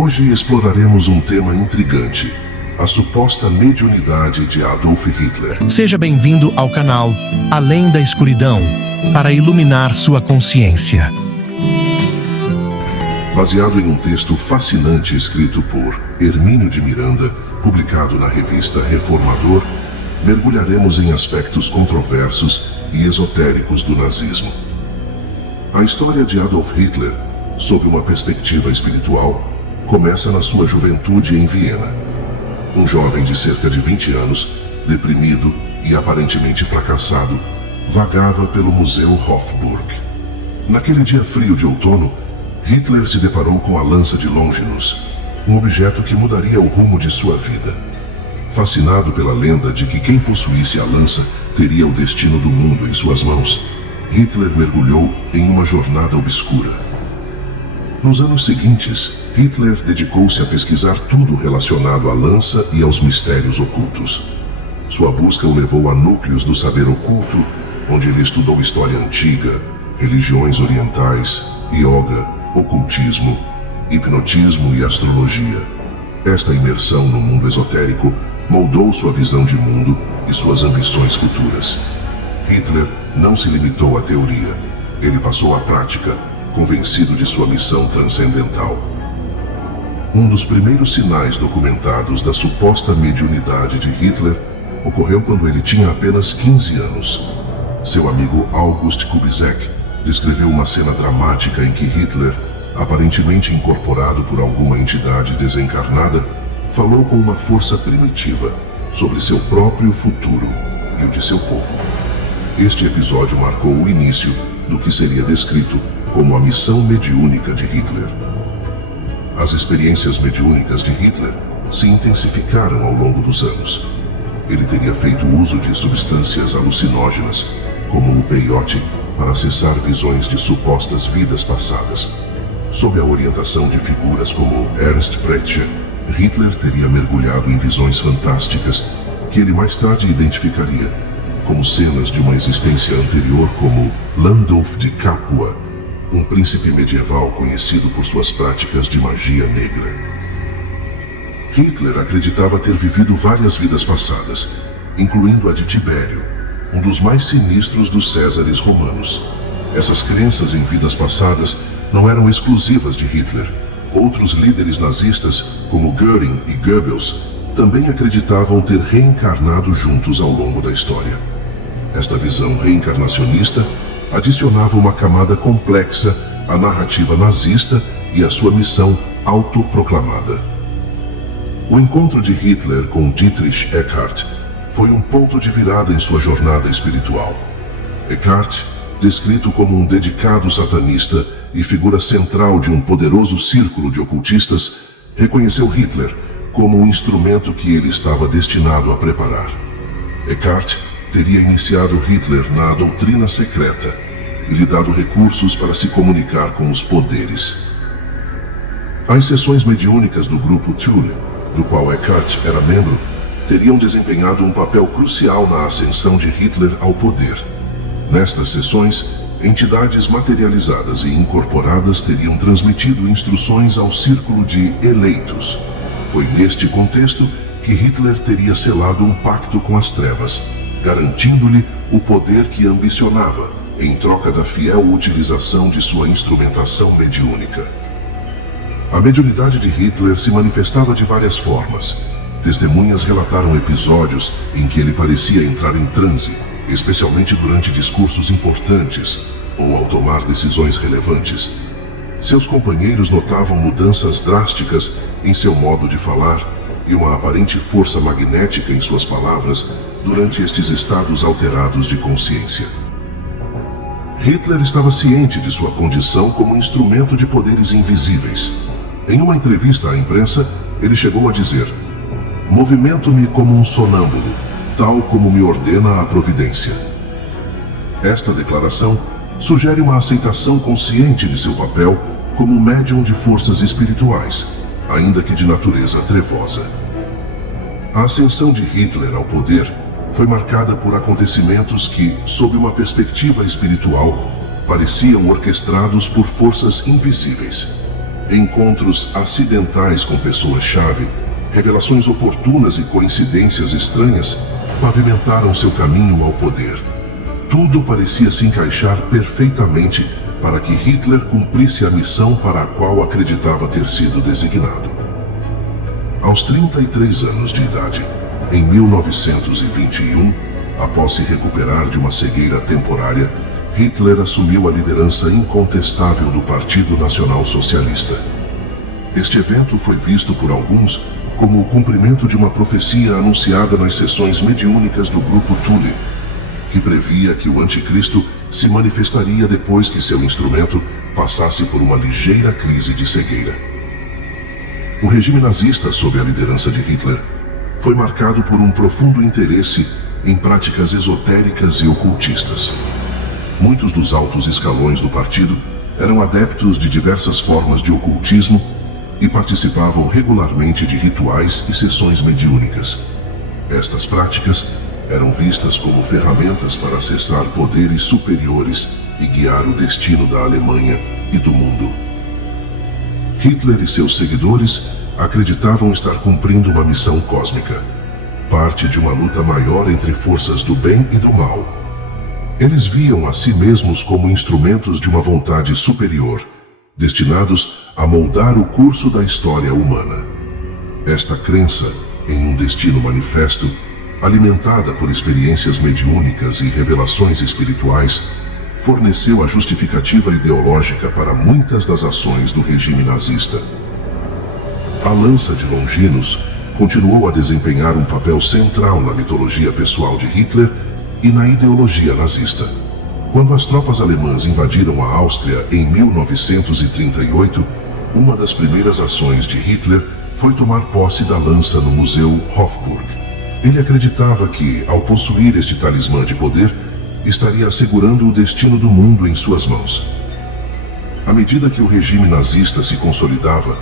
Hoje exploraremos um tema intrigante: a suposta mediunidade de Adolf Hitler. Seja bem-vindo ao canal Além da Escuridão, para iluminar sua consciência. Baseado em um texto fascinante escrito por Hermínio de Miranda, publicado na revista Reformador, mergulharemos em aspectos controversos e esotéricos do nazismo. A história de Adolf Hitler, sob uma perspectiva espiritual, começa na sua juventude em Viena. Um jovem de cerca de 20 anos, deprimido e aparentemente fracassado, vagava pelo Museu Hofburg. Naquele dia frio de outono, Hitler se deparou com a lança de Longinus, um objeto que mudaria o rumo de sua vida. Fascinado pela lenda de que quem possuísse a lança teria o destino do mundo em suas mãos, Hitler mergulhou em uma jornada obscura. Nos anos seguintes, Hitler dedicou-se a pesquisar tudo relacionado à lança e aos mistérios ocultos. Sua busca o levou a núcleos do saber oculto, onde ele estudou história antiga, religiões orientais, yoga, ocultismo, hipnotismo e astrologia. Esta imersão no mundo esotérico moldou sua visão de mundo e suas ambições futuras. Hitler não se limitou à teoria, ele passou à prática, convencido de sua missão transcendental. Um dos primeiros sinais documentados da suposta mediunidade de Hitler ocorreu quando ele tinha apenas 15 anos. Seu amigo August Kubizek descreveu uma cena dramática em que Hitler, aparentemente incorporado por alguma entidade desencarnada, falou com uma força primitiva sobre seu próprio futuro e o de seu povo. Este episódio marcou o início do que seria descrito como a missão mediúnica de Hitler. As experiências mediúnicas de Hitler se intensificaram ao longo dos anos. Ele teria feito uso de substâncias alucinógenas, como o peiote, para acessar visões de supostas vidas passadas. Sob a orientação de figuras como Ernst Prechter, Hitler teria mergulhado em visões fantásticas que ele mais tarde identificaria como cenas de uma existência anterior, como Landulf de Capua, um príncipe medieval conhecido por suas práticas de magia negra. Hitler acreditava ter vivido várias vidas passadas, incluindo a de Tibério, um dos mais sinistros dos Césares romanos. Essas crenças em vidas passadas não eram exclusivas de Hitler. Outros líderes nazistas, como Göring e Goebbels, também acreditavam ter reencarnado juntos ao longo da história. Esta visão reencarnacionista adicionava uma camada complexa à narrativa nazista e à sua missão autoproclamada. O encontro de Hitler com Dietrich Eckart foi um ponto de virada em sua jornada espiritual. Eckart, descrito como um dedicado satanista e figura central de um poderoso círculo de ocultistas, reconheceu Hitler como um instrumento que ele estava destinado a preparar. Eckart teria iniciado Hitler na doutrina secreta e lhe dado recursos para se comunicar com os poderes. As sessões mediúnicas do grupo Thule, do qual Eckart era membro, teriam desempenhado um papel crucial na ascensão de Hitler ao poder. Nestas sessões, entidades materializadas e incorporadas teriam transmitido instruções ao círculo de eleitos. Foi neste contexto que Hitler teria selado um pacto com as trevas, garantindo-lhe o poder que ambicionava, em troca da fiel utilização de sua instrumentação mediúnica. A mediunidade de Hitler se manifestava de várias formas. Testemunhas relataram episódios em que ele parecia entrar em transe, especialmente durante discursos importantes ou ao tomar decisões relevantes. Seus companheiros notavam mudanças drásticas em seu modo de falar e uma aparente força magnética em suas palavras durante estes estados alterados de consciência. Hitler estava ciente de sua condição como instrumento de poderes invisíveis. Em uma entrevista à imprensa, ele chegou a dizer: "Movimento-me como um sonâmbulo, tal como me ordena a providência." Esta declaração sugere uma aceitação consciente de seu papel como médium de forças espirituais, ainda que de natureza trevosa. A ascensão de Hitler ao poder foi marcada por acontecimentos que, sob uma perspectiva espiritual, pareciam orquestrados por forças invisíveis. encontros acidentais com pessoas-chave, revelações oportunas e coincidências estranhas pavimentaram seu caminho ao poder. Tudo parecia se encaixar perfeitamente para que Hitler cumprisse a missão para a qual acreditava ter sido designado. Aos 33 anos de idade, em 1921, após se recuperar de uma cegueira temporária, Hitler assumiu a liderança incontestável do Partido Nacional Socialista. Este evento foi visto por alguns como o cumprimento de uma profecia anunciada nas sessões mediúnicas do Grupo Thule, que previa que o anticristo se manifestaria depois que seu instrumento passasse por uma ligeira crise de cegueira. O regime nazista, sob a liderança de Hitler, foi marcado por um profundo interesse em práticas esotéricas e ocultistas. Muitos dos altos escalões do partido eram adeptos de diversas formas de ocultismo e participavam regularmente de rituais e sessões mediúnicas. Estas práticas eram vistas como ferramentas para acessar poderes superiores e guiar o destino da Alemanha e do mundo. Hitler e seus seguidores acreditavam estar cumprindo uma missão cósmica, parte de uma luta maior entre forças do bem e do mal. Eles viam a si mesmos como instrumentos de uma vontade superior, destinados a moldar o curso da história humana. Esta crença em um destino manifesto, alimentada por experiências mediúnicas e revelações espirituais, forneceu a justificativa ideológica para muitas das ações do regime nazista. A lança de Longinos continuou a desempenhar um papel central na mitologia pessoal de Hitler e na ideologia nazista. Quando as tropas alemãs invadiram a Áustria em 1938, uma das primeiras ações de Hitler foi tomar posse da lança no Museu Hofburg. Ele acreditava que, ao possuir este talismã de poder, estaria assegurando o destino do mundo em suas mãos. À medida que o regime nazista se consolidava,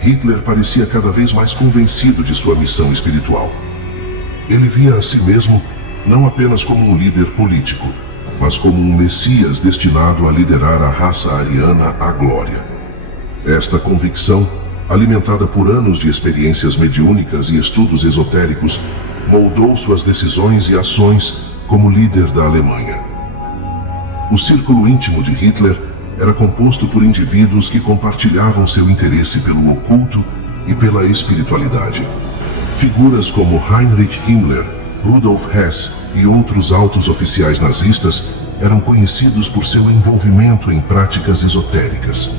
Hitler parecia cada vez mais convencido de sua missão espiritual. Ele via a si mesmo não apenas como um líder político, mas como um messias destinado a liderar a raça ariana à glória. Esta convicção, alimentada por anos de experiências mediúnicas e estudos esotéricos, moldou suas decisões e ações como líder da Alemanha. O círculo íntimo de Hitler era composto por indivíduos que compartilhavam seu interesse pelo oculto e pela espiritualidade. Figuras como Heinrich Himmler, Rudolf Hess e outros altos oficiais nazistas eram conhecidos por seu envolvimento em práticas esotéricas.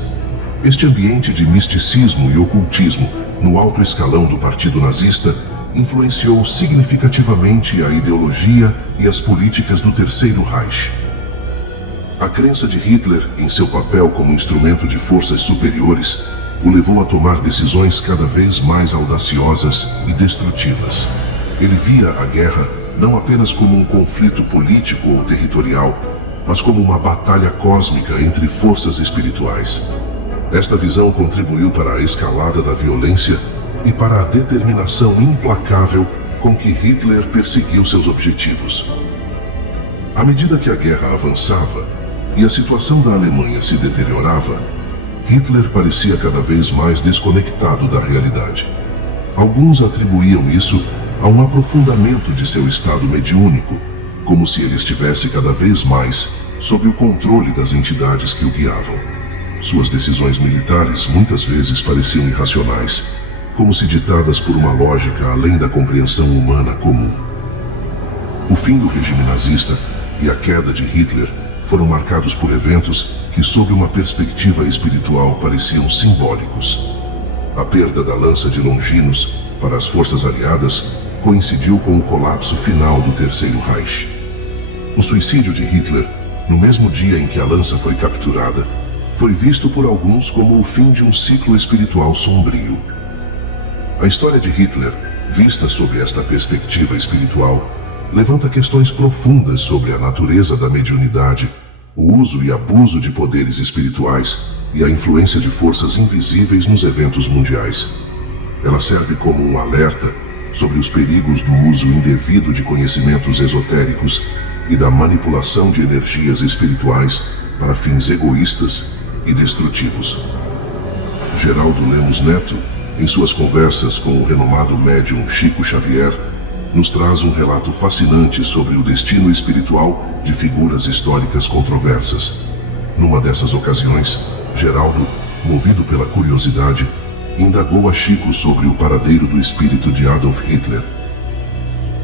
Este ambiente de misticismo e ocultismo no alto escalão do Partido Nazista influenciou significativamente a ideologia e as políticas do Terceiro Reich. A crença de Hitler em seu papel como instrumento de forças superiores o levou a tomar decisões cada vez mais audaciosas e destrutivas. Ele via a guerra não apenas como um conflito político ou territorial, mas como uma batalha cósmica entre forças espirituais. Esta visão contribuiu para a escalada da violência e para a determinação implacável com que Hitler perseguiu seus objetivos. À medida que a guerra avançava e a situação da Alemanha se deteriorava, Hitler parecia cada vez mais desconectado da realidade. Alguns atribuíam isso a um aprofundamento de seu estado mediúnico, como se ele estivesse cada vez mais sob o controle das entidades que o guiavam. Suas decisões militares muitas vezes pareciam irracionais, como se ditadas por uma lógica além da compreensão humana comum. O fim do regime nazista e a queda de Hitler foram marcados por eventos que, sob uma perspectiva espiritual, pareciam simbólicos. A perda da lança de Longinos para as forças aliadas coincidiu com o colapso final do Terceiro Reich. O suicídio de Hitler, no mesmo dia em que a lança foi capturada, foi visto por alguns como o fim de um ciclo espiritual sombrio. A história de Hitler, vista sob esta perspectiva espiritual, levanta questões profundas sobre a natureza da mediunidade, o uso e abuso de poderes espirituais e a influência de forças invisíveis nos eventos mundiais. Ela serve como um alerta sobre os perigos do uso indevido de conhecimentos esotéricos e da manipulação de energias espirituais para fins egoístas e destrutivos. Geraldo Lemos Neto, em suas conversas com o renomado médium Chico Xavier, nos traz um relato fascinante sobre o destino espiritual de figuras históricas controversas. Numa dessas ocasiões, Geraldo, movido pela curiosidade, indagou a Chico sobre o paradeiro do espírito de Adolf Hitler.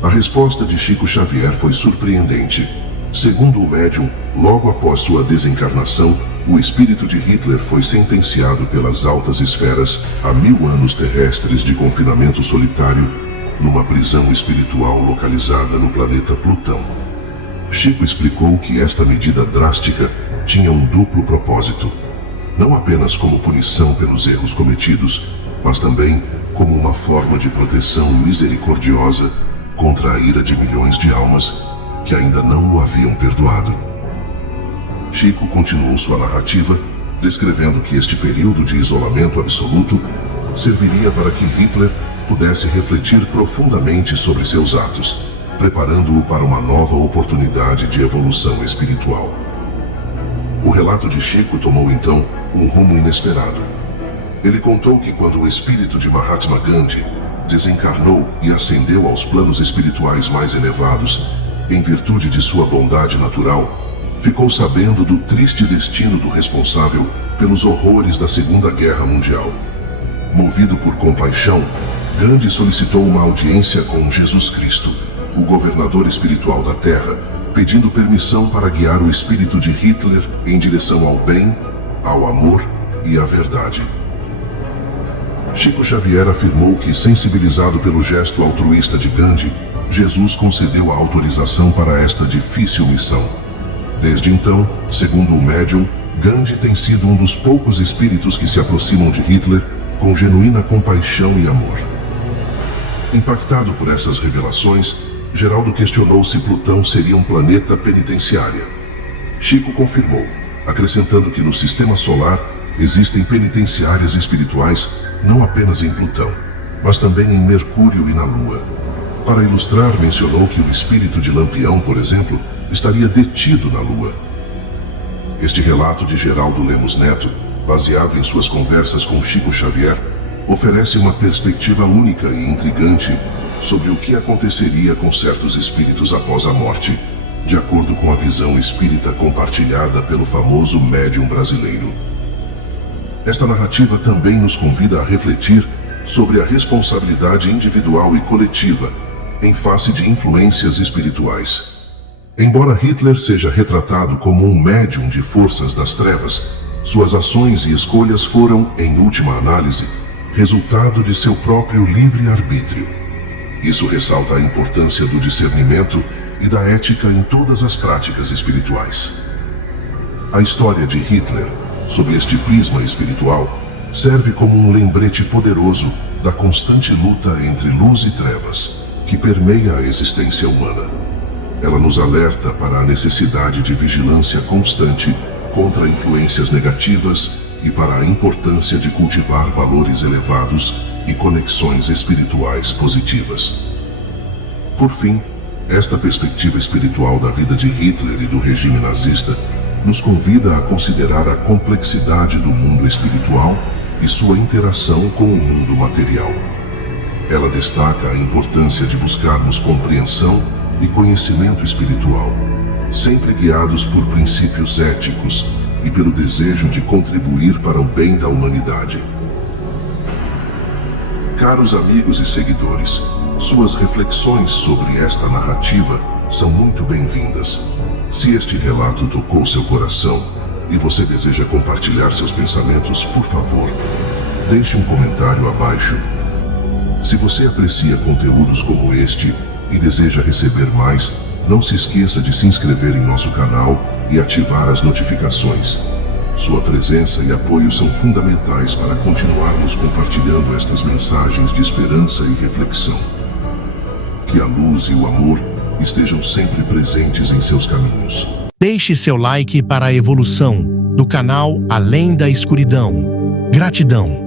A resposta de Chico Xavier foi surpreendente. Segundo o médium, logo após sua desencarnação, o espírito de Hitler foi sentenciado pelas altas esferas a 1000 anos terrestres de confinamento solitário numa prisão espiritual localizada no planeta Plutão. Chico explicou que esta medida drástica tinha um duplo propósito, não apenas como punição pelos erros cometidos, mas também como uma forma de proteção misericordiosa contra a ira de milhões de almas que ainda não o haviam perdoado. Chico continuou sua narrativa, descrevendo que este período de isolamento absoluto serviria para que Hitler pudesse refletir profundamente sobre seus atos, preparando-o para uma nova oportunidade de evolução espiritual. O relato de Chico tomou então um rumo inesperado. Ele contou que quando o espírito de Mahatma Gandhi desencarnou e ascendeu aos planos espirituais mais elevados, em virtude de sua bondade natural, ficou sabendo do triste destino do responsável pelos horrores da Segunda Guerra Mundial. Movido por compaixão, Gandhi solicitou uma audiência com Jesus Cristo, o governador espiritual da Terra, pedindo permissão para guiar o espírito de Hitler em direção ao bem, ao amor e à verdade. Chico Xavier afirmou que, sensibilizado pelo gesto altruísta de Gandhi, Jesus concedeu a autorização para esta difícil missão. Desde então, segundo o médium, Gandhi tem sido um dos poucos espíritos que se aproximam de Hitler com genuína compaixão e amor. Impactado por essas revelações, Geraldo questionou se Plutão seria um planeta penitenciário. Chico confirmou, acrescentando que no sistema solar existem penitenciárias espirituais não apenas em Plutão, mas também em Mercúrio e na Lua. Para ilustrar, mencionou que o espírito de Lampião, por exemplo, estaria detido na Lua. Este relato de Geraldo Lemos Neto, baseado em suas conversas com Chico Xavier, oferece uma perspectiva única e intrigante sobre o que aconteceria com certos espíritos após a morte, de acordo com a visão espírita compartilhada pelo famoso médium brasileiro. Esta narrativa também nos convida a refletir sobre a responsabilidade individual e coletiva em face de influências espirituais. Embora Hitler seja retratado como um médium de forças das trevas, suas ações e escolhas foram, em última análise, resultado de seu próprio livre-arbítrio. Isso ressalta a importância do discernimento e da ética em todas as práticas espirituais. A história de Hitler, sob este prisma espiritual, serve como um lembrete poderoso da constante luta entre luz e trevas, que permeia a existência humana. Ela nos alerta para a necessidade de vigilância constante contra influências negativas e para a importância de cultivar valores elevados e conexões espirituais positivas. Por fim, esta perspectiva espiritual da vida de Hitler e do regime nazista nos convida a considerar a complexidade do mundo espiritual e sua interação com o mundo material. Ela destaca a importância de buscarmos compreensão e conhecimento espiritual, sempre guiados por princípios éticos e pelo desejo de contribuir para o bem da humanidade. Caros amigos e seguidores, suas reflexões sobre esta narrativa são muito bem-vindas. Se este relato tocou seu coração e você deseja compartilhar seus pensamentos, por favor, deixe um comentário abaixo. Se você aprecia conteúdos como este e deseja receber mais, não se esqueça de se inscrever em nosso canal e ativar as notificações. Sua presença e apoio são fundamentais para continuarmos compartilhando estas mensagens de esperança e reflexão. Que a luz e o amor estejam sempre presentes em seus caminhos. Deixe seu like para a evolução do canal Além da Escuridão. Gratidão.